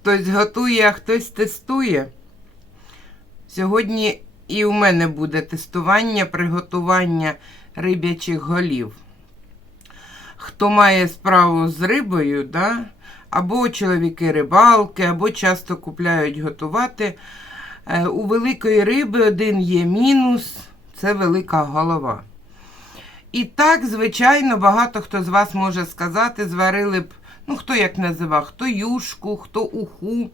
Хтось готує, а хтось тестує. Сьогодні і у мене буде тестування приготування риб'ячих голів. Хто має справу з рибою, да? або чоловіки рибалки, або часто купляють готувати. Е, У великої риби один є мінус це велика голова. І так, звичайно, багато хто з вас може сказати, зварили б, ну хто як називав, хто юшку, хто уху.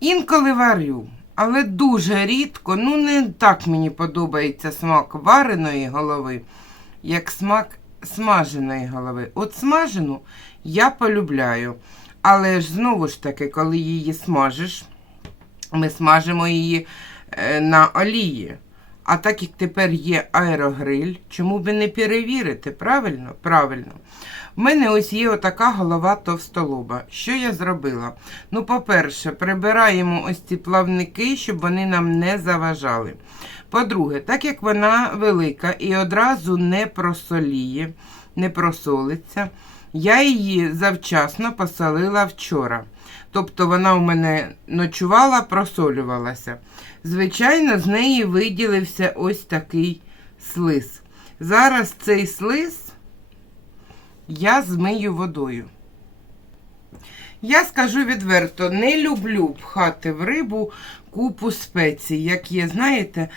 Інколи варю, але дуже рідко, ну не так мені подобається смак вареної голови, як смак смаженої голови. От смажену я полюбляю. Але ж знову ж таки, коли її смажиш, ми смажимо її е, на олії. А так як тепер є аерогриль, чому би не перевірити? Правильно? Правильно. В мене ось є отака голова товстолоба. Що я зробила? Ну, по-перше, прибираємо ось ці плавники, щоб вони нам не заважали. По-друге, так як вона велика і одразу не просоліє, не просолиться, я її завчасно посолила вчора. Тобто вона у мене ночувала, просолювалася. Звичайно, з неї виділився ось такий слиз. Зараз цей слиз я змию водою. Я скажу відверто, не люблю пхати в рибу купу спецій, як є, знаєте,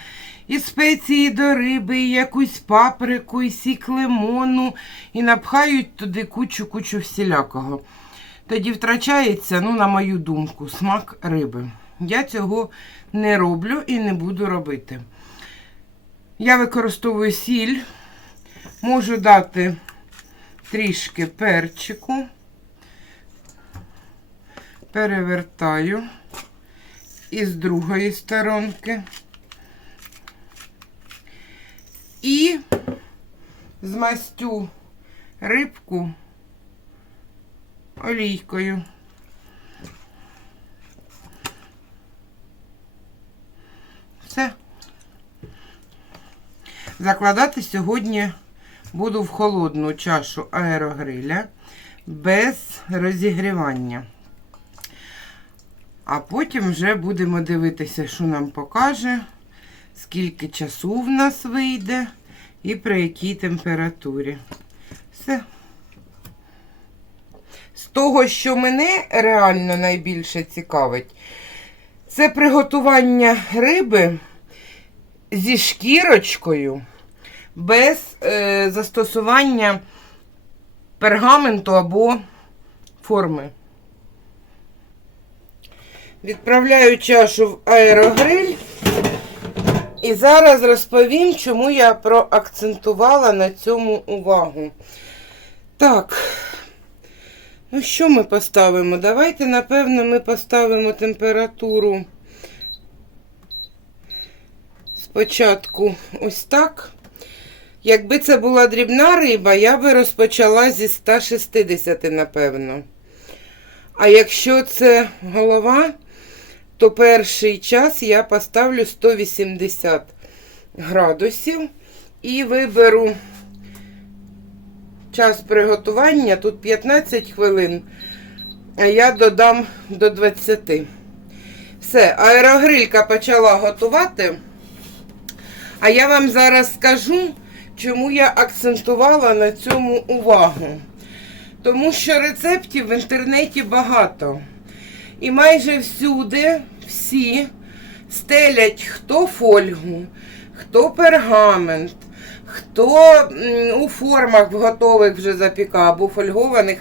і спеції до риби, і якусь паприку, і сік лимону, і напхають туди кучу-кучу всілякого. Тоді втрачається, ну, на мою думку, смак риби. Я цього не роблю і не буду робити. Я використовую сіль, можу дати трішки перчику, перевертаю і з другої сторонки. І змастю рибку олійкою. Все. Закладати сьогодні буду в холодну чашу аерогриля без розігрівання. А потім вже будемо дивитися, що нам покаже, скільки часу в нас вийде і при якій температурі. Все. З того, що мене реально найбільше цікавить, це приготування риби зі шкірочкою без е, застосування пергаменту або форми. Відправляю чашу в аерогриль. І зараз розповім, чому я проакцентувала на цьому увагу. Так, ну що ми поставимо? Давайте, напевно, ми поставимо температуру спочатку ось так. Якби це була дрібна риба, я би розпочала зі 160, напевно. А якщо це голова, то перший час я поставлю 180 градусів і виберу час приготування. Тут 15 хвилин, а я додам до 20. Все, аерогрилька почала готувати. А я вам зараз скажу, чому я акцентувала на цьому увагу. Тому що рецептів в інтернеті багато. І майже всюди всі стелять хто фольгу, хто пергамент, хто у формах готових вже запіка, або фольгованих,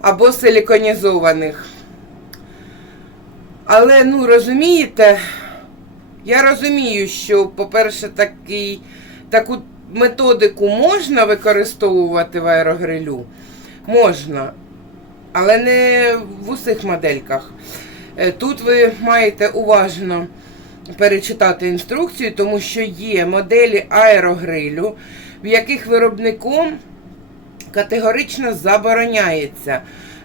або силіконізованих. Але, ну, розумієте, я розумію, що, по-перше, такий, таку методику можна використовувати в аерогрилю. Можна, але не в усіх модельках. Е, Тут ви маєте уважно перечитати інструкцію, тому що є моделі аерогрилю, в яких виробником категорично забороняється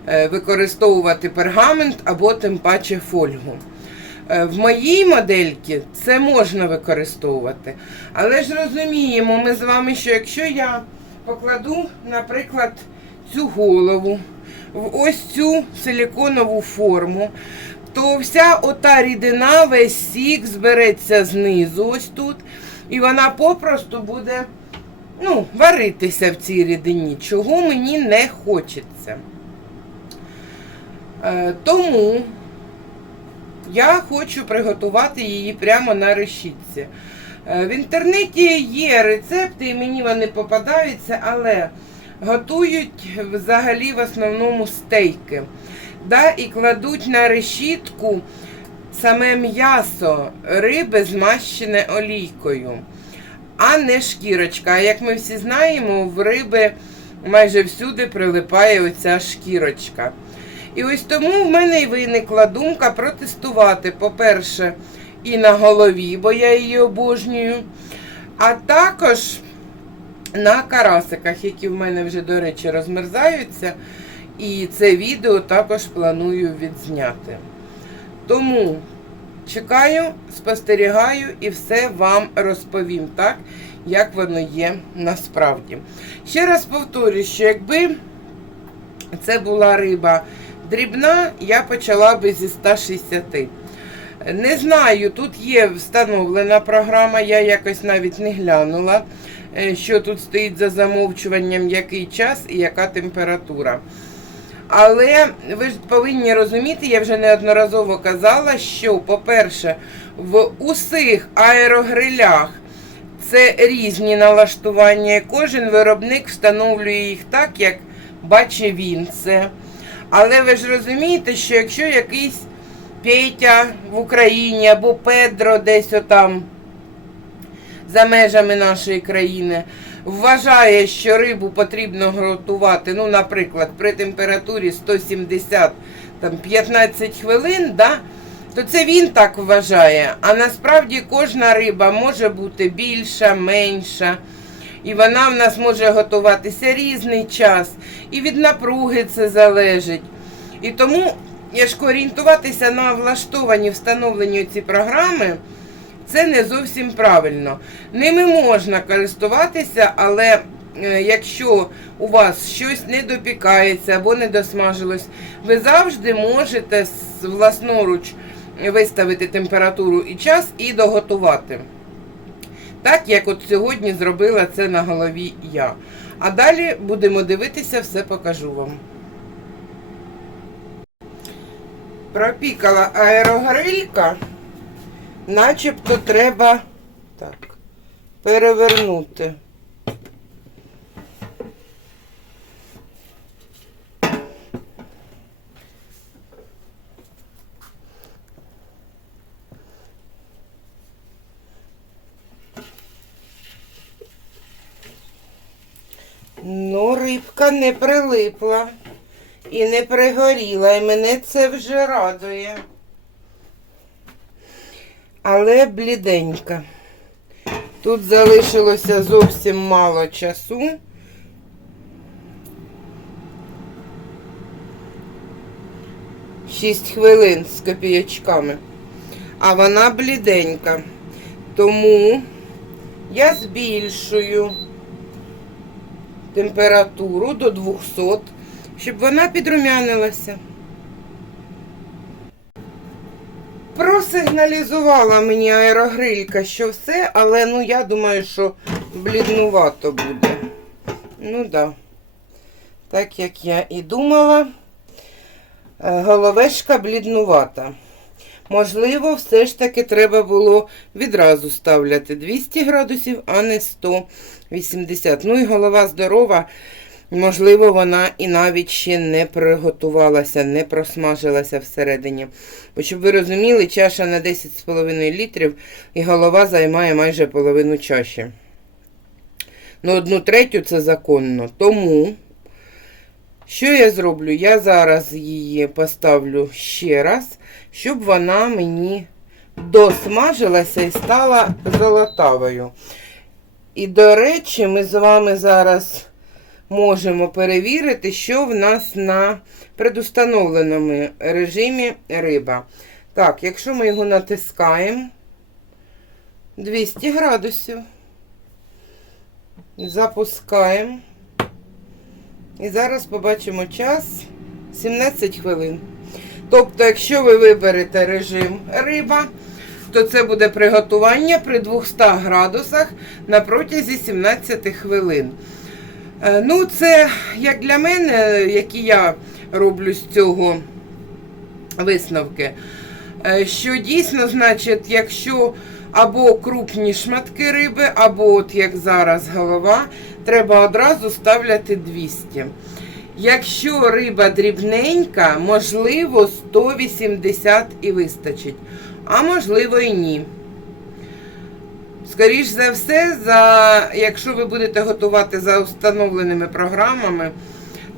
е, використовувати пергамент або тим паче фольгу. Е, В моїй модельці це можна використовувати. Але ж розуміємо ми з вами, що якщо я покладу, наприклад, цю голову в ось цю силіконову форму, то вся ота рідина, весь сік збереться знизу, ось тут, і вона попросту буде ну, варитися в цій рідині, чого мені не хочеться. Е, тому я хочу приготувати її прямо на решітці. Е, В інтернеті є рецепти, і мені вони попадаються, але готують взагалі в основному стейки. Да, і кладуть на решітку саме м'ясо риби, змащене олійкою, а не шкірочка. Як ми всі знаємо, в риби майже всюди прилипає оця шкірочка. І ось тому в мене і виникла думка протестувати, по-перше, і на голові, бо я її обожнюю, а також на карасиках, які в мене вже, до речі, розмерзаються. І це відео також планую відзняти. Тому чекаю, спостерігаю і все вам розповім так, як воно є насправді. Ще раз повторюю, що якби це була риба дрібна, я почала би зі 160. Не знаю, тут є встановлена програма, я якось навіть не глянула, е, що тут стоїть за замовчуванням, який час і яка температура. Але ви ж повинні розуміти, я вже неодноразово казала, що, по-перше, в усіх аерогрилях це різні налаштування. і Кожен виробник встановлює їх так, як бачить він це. Але ви ж розумієте, що якщо якийсь Петя в Україні або Педро десь отам за межами нашої країни вважає, що рибу потрібно готувати, ну, наприклад, при температурі 170 там, 15 хвилин, да, то це він так вважає. А насправді кожна риба може бути більша, менша. І вона в нас може готуватися різний час. І від напруги це залежить. І тому, я ж орієнтуватися на влаштовані встановлені ці програми, це не зовсім правильно. Ними можна користуватися, але е, якщо у вас щось не допікається або не досмажилось, ви завжди можете власноруч виставити температуру і час і доготувати. Так, як от сьогодні зробила це на голові я. А далі будемо дивитися, все покажу вам. Пропікала аерогрилька, начебто треба так, перевернути. Ну, рибка не прилипла і не пригоріла, і мене це вже радує. Але бліденька. Тут залишилося зовсім мало часу. Шість хвилин з копійочками. А вона бліденька. Тому я збільшую температуру до 200, щоб вона підрумянилася. Просигналізувала мені аерогрилька, що все, але ну я думаю, що бліднувато буде. Ну да. Так як я і думала, е, головешка бліднувата. Можливо, все ж таки треба було відразу ставляти 200 градусів, а не 180. Ну і голова здорова. Можливо, вона і навіть ще не приготувалася, не просмажилася всередині. Бо щоб ви розуміли, чаша на 10,5 літрів і голова займає майже половину чаші. Ну, одну третю це законно. Тому, що я зроблю? Я зараз її поставлю ще раз, щоб вона мені досмажилася і стала золотавою. І, до речі, ми з вами зараз можемо перевірити, що в нас на предустановленому режимі риба. Так, якщо ми його натискаємо 200 градусів, запускаємо. І зараз побачимо час 17 хвилин. Тобто, якщо ви виберете режим риба, то це буде приготування при 200 градусах на протязі 17 хвилин. Е, Ну, це як для мене, які я роблю з цього висновки. Е, Що дійсно, значить, якщо або крупні шматки риби, або от як зараз голова, треба одразу ставляти 200. Якщо риба дрібненька, можливо 180 і вистачить, а можливо і ні. Скоріш за все, за, якщо ви будете готувати за встановленими програмами,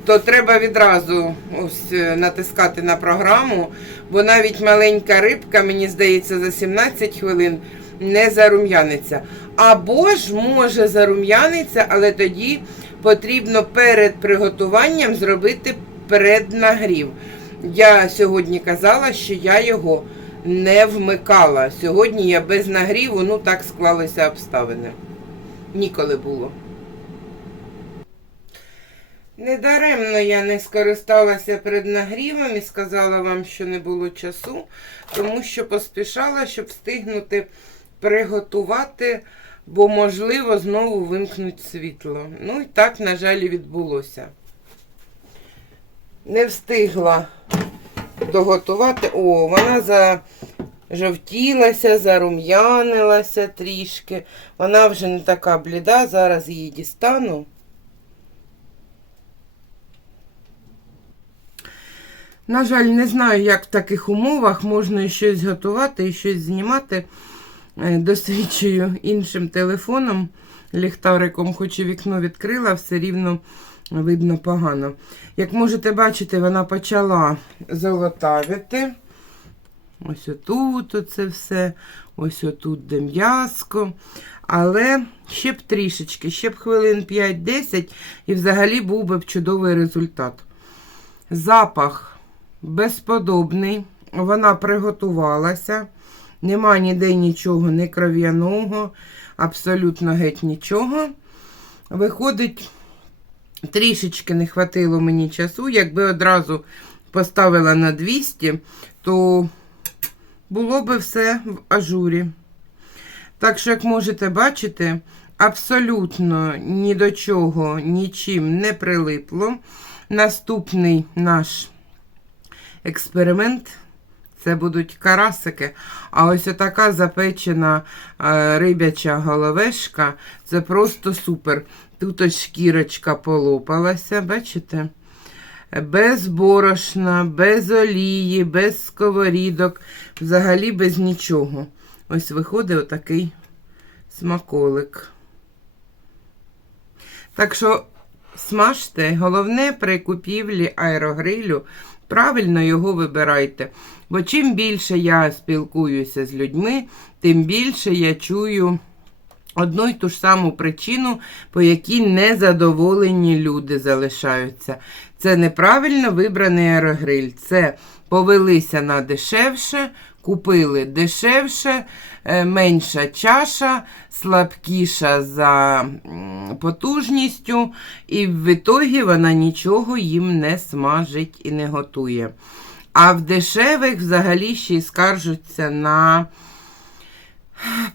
то треба відразу ось е, натискати на програму, бо навіть маленька рибка, мені здається, за 17 хвилин не зарум'яниться. Або ж може зарум'яниться, але тоді потрібно перед приготуванням зробити преднагрів. Я сьогодні казала, що я його не вмикала. Сьогодні я без нагріву, ну так склалися обставини. Ніколи було. Недаремно я не скористалася преднагрівом і сказала вам, що не було часу, тому що поспішала, щоб встигнути приготувати, бо, можливо, знову вимкнуть світло. Ну і так, на жаль, відбулося. Не встигла доготувати. О, вона зажовтілася, зарум'янилася трішки. Вона вже не така бліда, зараз її дістану. На жаль, не знаю, як в таких умовах можна щось готувати і щось знімати. Е, Досвідчую іншим телефоном, ліхтариком, хоч і вікно відкрила, все рівно видно погано. Як можете бачити, вона почала золотавити. Ось отут оце все, ось отут де м'яско. Але ще б трішечки, ще б хвилин 5-10 і взагалі був би б чудовий результат. Запах безподобний, вона приготувалася. Нема ніде нічого, ні кров'яного, абсолютно геть нічого. Виходить, трішечки не хватило мені часу. Якби одразу поставила на 200, то було би все в ажурі. Так що, як можете бачити, абсолютно ні до чого нічим не прилипло. Наступний наш експеримент це будуть карасики. А ось така запечена е, рибяча головешка це просто супер. Тут ось шкірочка полопалася, бачите? Без борошна, без олії, без сковорідок, взагалі без нічого. Ось виходить отакий смаколик. Так що смажте, головне при купівлі аерогрилю, правильно його вибирайте. Бо чим більше я спілкуюся з людьми, тим більше я чую одну й ту ж саму причину, по якій незадоволені люди залишаються. Це неправильно вибраний аерогриль. Це повелися на дешевше, купили дешевше, е, менша чаша, слабкіша за потужністю, і в ітогі вона нічого їм не смажить і не готує. А в дешевих взагалі ще й скаржуться на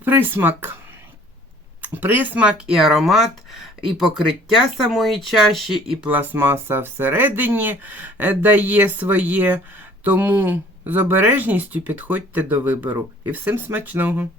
присмак. Присмак і аромат, і покриття самої чаші, і пластмаса всередині е, дає своє. Тому з обережністю підходьте до вибору. І всім смачного!